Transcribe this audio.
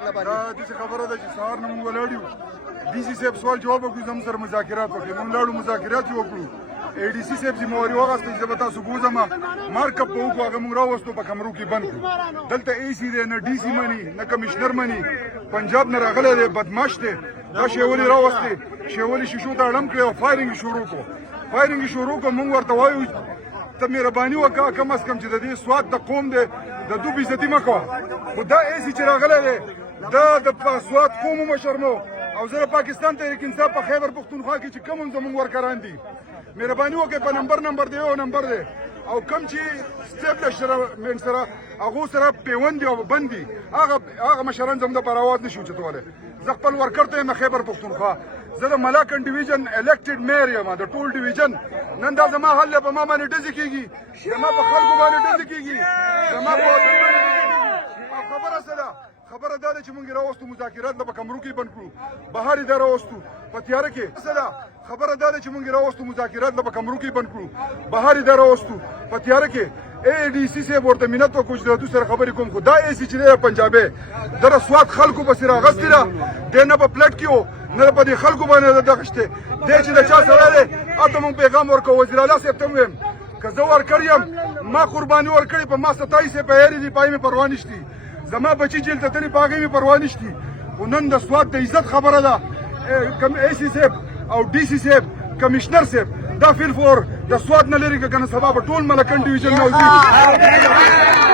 ټاکله باندې دا داسې خبره ده چې سهار نه مونږ ولاړ یو ډي سي صاحب سوال جواب وکړو زموږ سره مذاکرات وکړي مونږ لاړو مذاکرات یې وکړو اے ډي سي صاحب ذمواري واخیسته چې زه به تاسو بوځم مارک اپ به وکړو هغه مونږ راوستو په کمرو کې بند کړو دلته اے سی دی نه ډي سي مني نه کمشنر مني پنجاب نه راغلی دی بدماش دی دا شی ولې راوستې شی ولې شیشو ته اړم کړی او فایرنګ یې شروع کړو فایرنګ یې شروع کړو مونږ ورته وایو ته مهرباني وکړه کم از کم چې د دې سواد د قوم دی د دوی بېزتي مه کوه خو دا اے سی چې راغلی دی دا د سواد قومو مشر نو او زه د پاکستان تحریک انصاف په خیبر پښتونخوا کې چې کوم هم زموږ ورکران دي مهرباني وکړئ په نمبر دی یو نمبر دی او کم چې سټیبلشمنټ سره هغو سره پیوند دي او بند دي هغه مشران زموږ دپاره اواز نشي اوچتولی زه خپل ورکر ته یم خیبر پښتونخوا زه د ملاکنډ ډیویژن الیکټډ میر یم د ټول ډیویژن نن دا زما حل دی په ما باندې ډزې کېږي زما په خلکو باندې ډزې کېږي زما په وطن باندې ډزې کېږي او خبره څه ده خبره دا ده چې مونږ یې راوستو مذاکرات له به کمرو کې بند کړو بهر یې دا راوستو په تیاره کې څه ده خبره دا ده چې مونږ یې راوستو مذاکرات له به کمرو کې بند کړو بهر یې دا راوستو په تیاره کې اے ډي سي صاحب ورته منت وکړو چې د دوی سره خبرې کوم خو دا اے سی چې دی پنجابی د رسوات خلکو پسې راغستې ده دی نه په پلټ کې و نه په دې خلکو باندې دغه شته دی چې د چا سره دی هلته مونږ پیغام ورکوو وزیر اعلی صاحب ته ویم که زه ورکړ یم ما قرباني ورکړې په ما 27 پیارې دي پای مې پروا نشتي زما بچی جیل ته تللي په هغې مې پروا نشتي خو نن د سواد د عزت خبره ده اے سی صاحب او ډي سي صاحب کمشنر صاحب دا فیل فور د سواد نه لرې که که نه سبا به ټول ملکنډ ډیویژن موجود